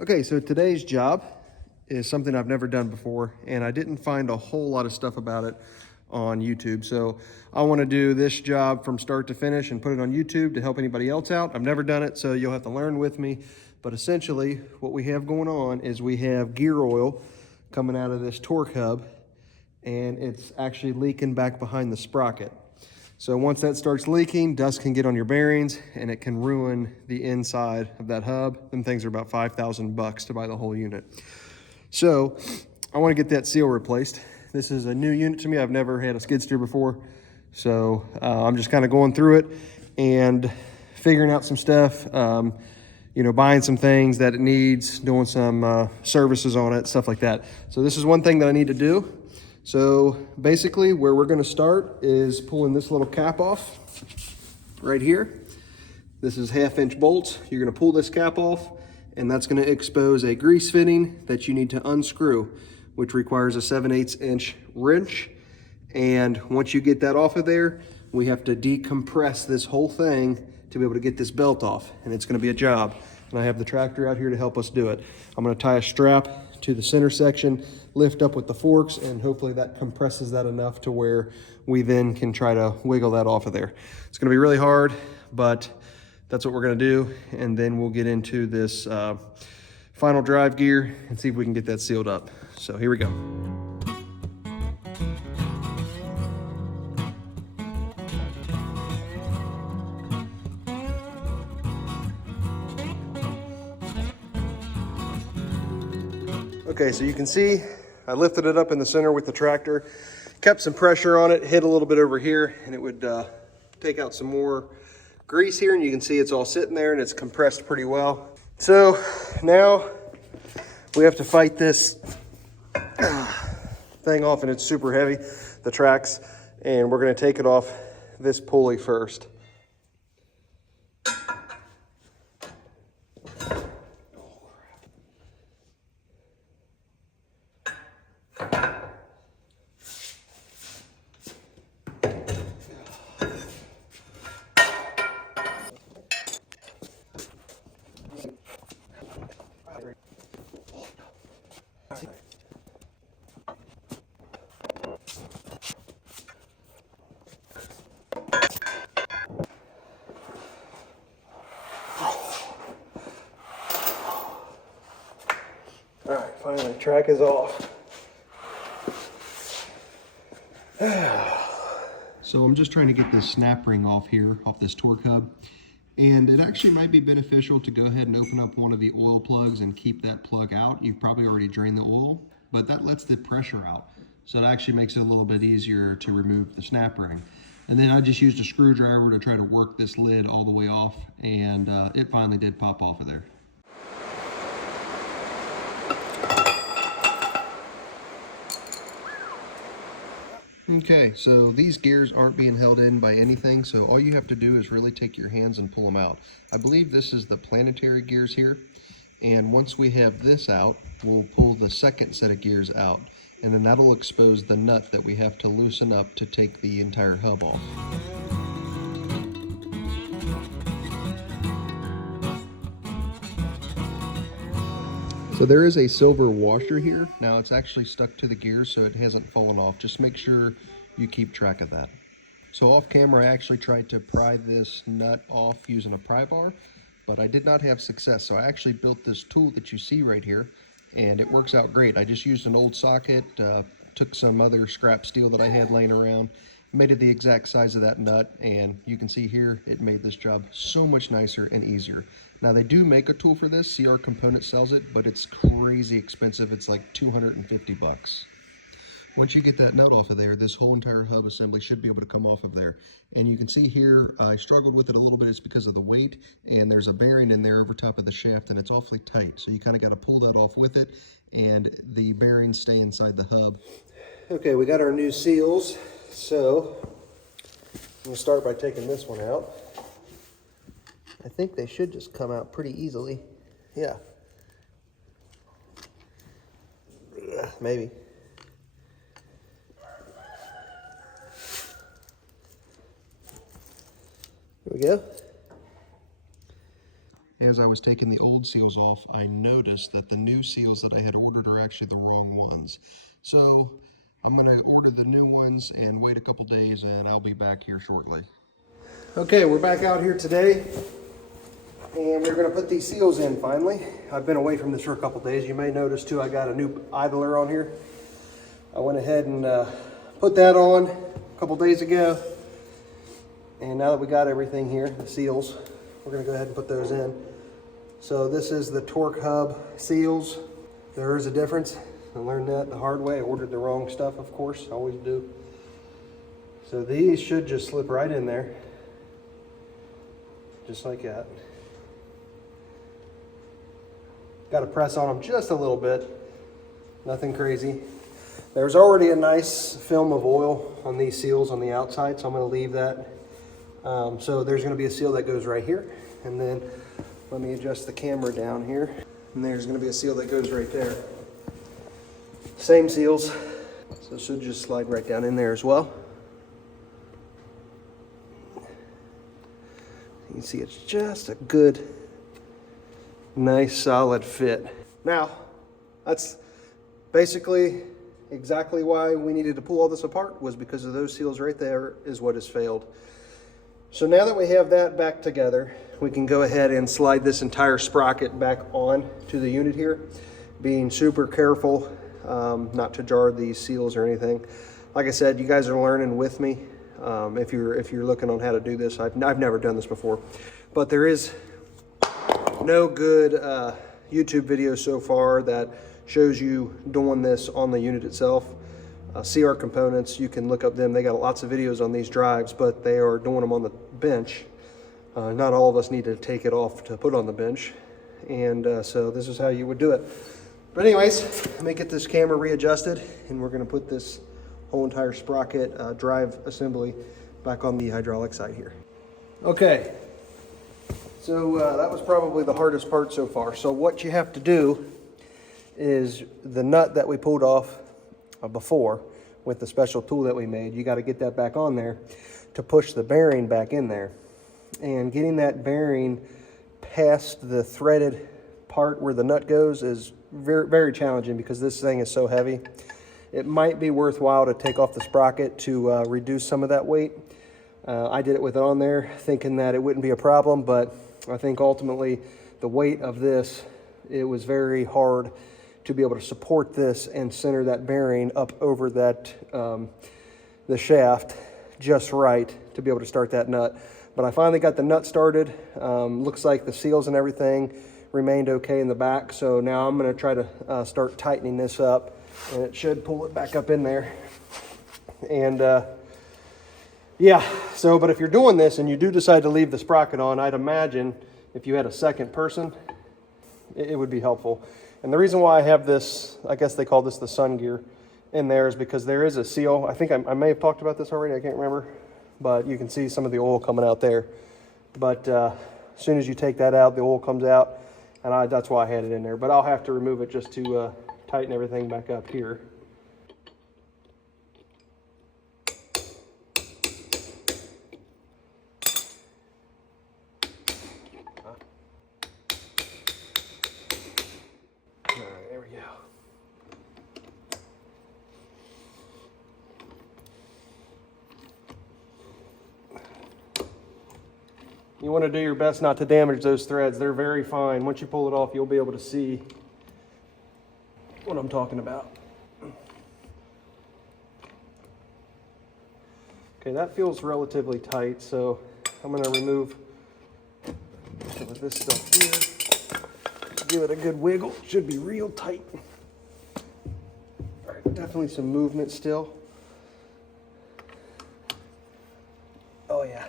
Okay, so today's job is something I've never done before, and I didn't find a whole lot of stuff about it on YouTube. So I want to do this job from start to finish and put it on YouTube to help anybody else out. I've never done it, so you'll have to learn with me. But essentially, what we have going on is we have gear oil coming out of this torque hub, and it's actually leaking back behind the sprocket. So once that starts leaking, dust can get on your bearings and it can ruin the inside of that hub. Them things are about 5,000 bucks to buy the whole unit. So I want to get that seal replaced. This is a new unit to me. I've never had a skid steer before. So I'm just kind of going through it and figuring out some stuff, buying some things that it needs, doing some services on it, stuff like that. So this is one thing that I need to do. So basically where we're going to start is pulling this little cap off right here. This is 1/2-inch bolts. You're going to pull this cap off, and that's going to expose a grease fitting that you need to unscrew, which requires a 7/8-inch wrench. And once you get that off of there, we have to decompress this whole thing to be able to get this belt off, and it's going to be a job. And I have the tractor out here to help us do it. I'm going to tie a strap to the center section, lift up with the forks, and hopefully that compresses that enough to where we then can try to wiggle that off of there. It's going to be really hard, but that's what we're going to do. And then we'll get into this final drive gear and see if we can get that sealed up. So here we go. Okay, so you can see I lifted it up in the center with the tractor, kept some pressure on it, hit a little bit over here, and it would take out some more grease here, and you can see it's all sitting there and it's compressed pretty well. So now we have to fight this thing off, and it's super heavy, the tracks, and we're going to take it off this pulley first. All right, finally, track is off. So I'm just trying to get this snap ring off here, off this torque hub. And it actually might be beneficial to go ahead and open up one of the oil plugs and keep that plug out. You've probably already drained the oil, but that lets the pressure out. So it actually makes it a little bit easier to remove the snap ring. And then I just used a screwdriver to try to work this lid all the way off, and it finally did pop off of there. Okay, so these gears aren't being held in by anything, so all you have to do is really take your hands and pull them out. I believe this is the planetary gears here, and once we have this out, we'll pull the second set of gears out, and then that'll expose the nut that we have to loosen up to take the entire hub off. So there is a silver washer here. Now it's actually stuck to the gear so it hasn't fallen off. Just make sure you keep track of that. So off camera I actually tried to pry this nut off using a pry bar, but I did not have success. So I actually built this tool that you see right here, and it works out great. I just used an old socket, took some other scrap steel that I had laying around, made it the exact size of that nut, and you can see here it made this job so much nicer and easier. Now they do make a tool for this, CR Components sells it, but it's crazy expensive. It's like 250 bucks. Once you get that nut off of there, this whole entire hub assembly should be able to come off of there. And you can see here, I struggled with it a little bit. It's because of the weight, and there's a bearing in there over top of the shaft, and it's awfully tight. So you kind of got to pull that off with it, and the bearings stay inside the hub. Okay, we got our new seals. So I'm going to start by taking this one out. I think they should just come out pretty easily. Yeah. Maybe. Here we go. as I was taking the old seals off, I noticed that the new seals that I had ordered are actually the wrong ones. So I'm going to order the new ones and wait a couple days, and I'll be back here shortly. Okay, we're back out here today, and we're going to put these seals in finally. I've been away from this for a couple days. You may notice too, I got a new idler on here. I went ahead and put that on a couple days ago. And now that we got everything here, the seals, we're going to go ahead and put those in. So this is the torque hub seals. There is a difference. I learned that the hard way. I ordered the wrong stuff, of course. I always do. So these should just slip right in there. Just like that. Got to press on them just a little bit. Nothing crazy. There's already a nice film of oil on these seals on the outside, so I'm going to leave that. So there's going to be a seal that goes right here, and then let me adjust the camera down here, and there's going to be a seal that goes right there. Same seals, so it should just slide right down in there as well. You can see it's just a good, nice, solid fit. Now, that's basically exactly why we needed to pull all this apart, was because of those seals right there is what has failed. So now that we have that back together, we can go ahead and slide this entire sprocket back on to the unit here, being super careful not to jar these seals or anything. Like I said, you guys are learning with me. If you're looking on how to do this, I've never done this before, but there is no good YouTube video so far that shows you doing this on the unit itself. CR Components, you can look up them. They got lots of videos on these drives, but they are doing them on the bench. Not all of us need to take it off to put on the bench. And so this is how you would do it. But anyways, let me get this camera readjusted, and we're gonna put this whole entire sprocket drive assembly back on the hydraulic side here. Okay, so that was probably the hardest part so far. So what you have to do is the nut that we pulled off before with the special tool that we made, you got to get that back on there to push the bearing back in there. And getting that bearing past the threaded part where the nut goes is very, very challenging because this thing is so heavy. It might be worthwhile to take off the sprocket to reduce some of that weight. I did it with it on there thinking that it wouldn't be a problem, but I think ultimately the weight of this, it was very hard to be able to support this and center that bearing up over that the shaft just right to be able to start that nut. But I finally got the nut started. Looks like the seals and everything remained okay in the back. So now I'm gonna try to start tightening this up, and it should pull it back up in there. And yeah, so, but if you're doing this and you do decide to leave the sprocket on, I'd imagine if you had a second person, it would be helpful. And the reason why I have this, I guess they call this the sun gear in there, is because there is a seal. I think I may have talked about this already, I can't remember, but you can see some of the oil coming out there. But as soon as you take that out, the oil comes out, and that's why I had it in there. But I'll have to remove it just to tighten everything back up here. You want to do your best not to damage those threads. They're very fine. Once you pull it off, you'll be able to see what I'm talking about. Okay, that feels relatively tight, so I'm going to remove some of this stuff here. Give it a good wiggle. It should be real tight. All right, definitely some movement still. Oh yeah.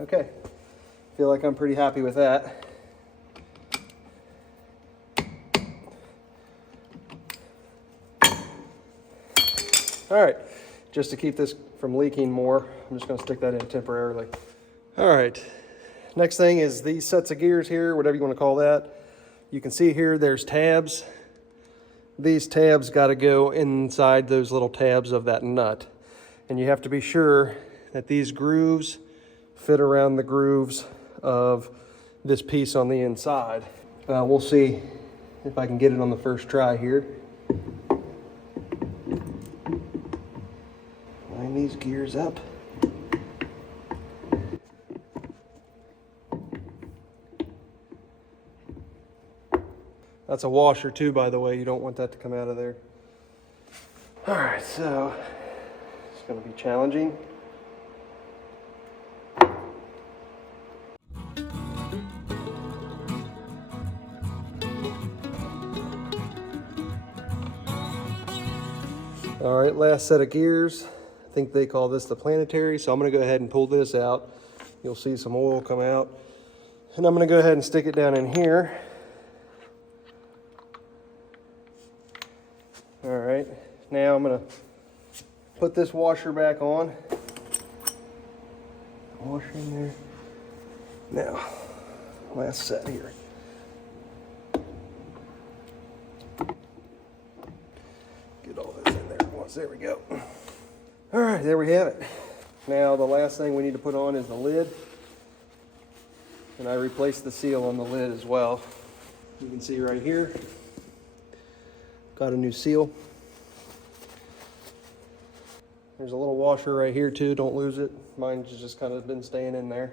Okay, feel like I'm pretty happy with that. All right, just to keep this from leaking more. I'm just gonna stick that in temporarily. All right, next thing is these sets of gears here, whatever you wanna call that. You can see here, there's tabs. These tabs gotta go inside those little tabs of that nut. And you have to be sure that these grooves fit around the grooves of this piece on the inside. We'll see if I can get it on the first try here. Line these gears up. That's a washer too, by the way. You don't want that to come out of there. All right, so it's going to be challenging. All right, last set of gears. I think they call this the planetary, so I'm going to go ahead and pull this out. You'll see some oil come out. And I'm going to go ahead and stick it down in here. All right, now I'm going to put this washer back on. Washer in there. Now, last set here. Get all this in there at once. There we go. All right, there we have it. Now the last thing we need to put on is the lid. And I replaced the seal on the lid as well. You can see right here, got a new seal. There's a little washer right here too, don't lose it. Mine's just kind of been staying in there.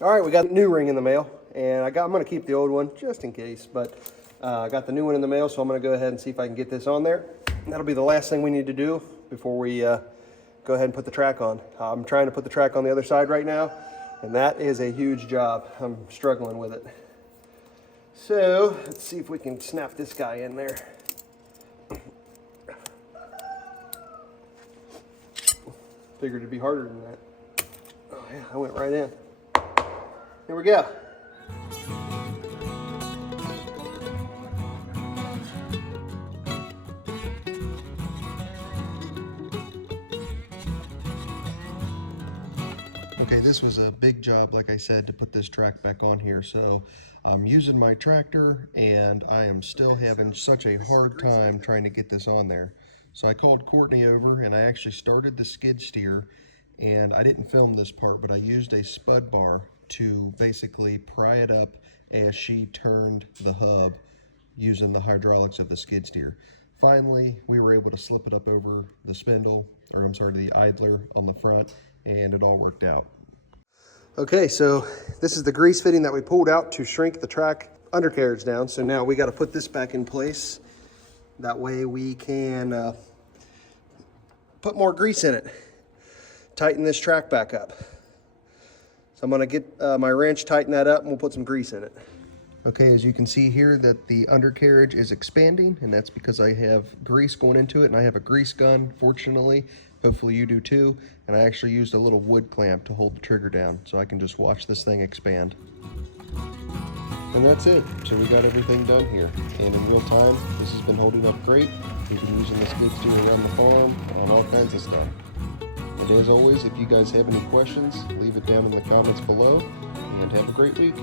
All right, we got a new ring in the mail, and I'm gonna keep the old one just in case, but I got the new one in the mail, so I'm gonna go ahead and see if I can get this on there. And that'll be the last thing we need to do before we go ahead and put the track on. I'm trying to put the track on the other side right now, and that is a huge job. I'm struggling with it. So let's see if we can snap this guy in there. Figured it'd be harder than that. Oh yeah, I went right in. Here we go. Okay, this was a big job, like I said, to put this track back on here. So I'm using my tractor and I am still having such a hard time trying to get this on there. So I called Courtney over and I actually started the skid steer, and I didn't film this part, but I used a spud bar to basically pry it up as she turned the hub using the hydraulics of the skid steer. Finally, we were able to slip it up over the spindle, or I'm sorry, the idler on the front, and it all worked out. Okay, so this is the grease fitting that we pulled out to shrink the track undercarriage down. So now we got to put this back in place. That way we can put more grease in it, tighten this track back up. So I'm gonna get my wrench, tighten that up, and we'll put some grease in it. Okay, as you can see here that the undercarriage is expanding, and that's because I have grease going into it, and I have a grease gun, fortunately. Hopefully you do too. And I actually used a little wood clamp to hold the trigger down, so I can just watch this thing expand. And that's it. So we got everything done here. And in real time, this has been holding up great. We've been using the skid steer around the farm on all kinds of stuff. And as always, if you guys have any questions, leave it down in the comments below, and have a great week.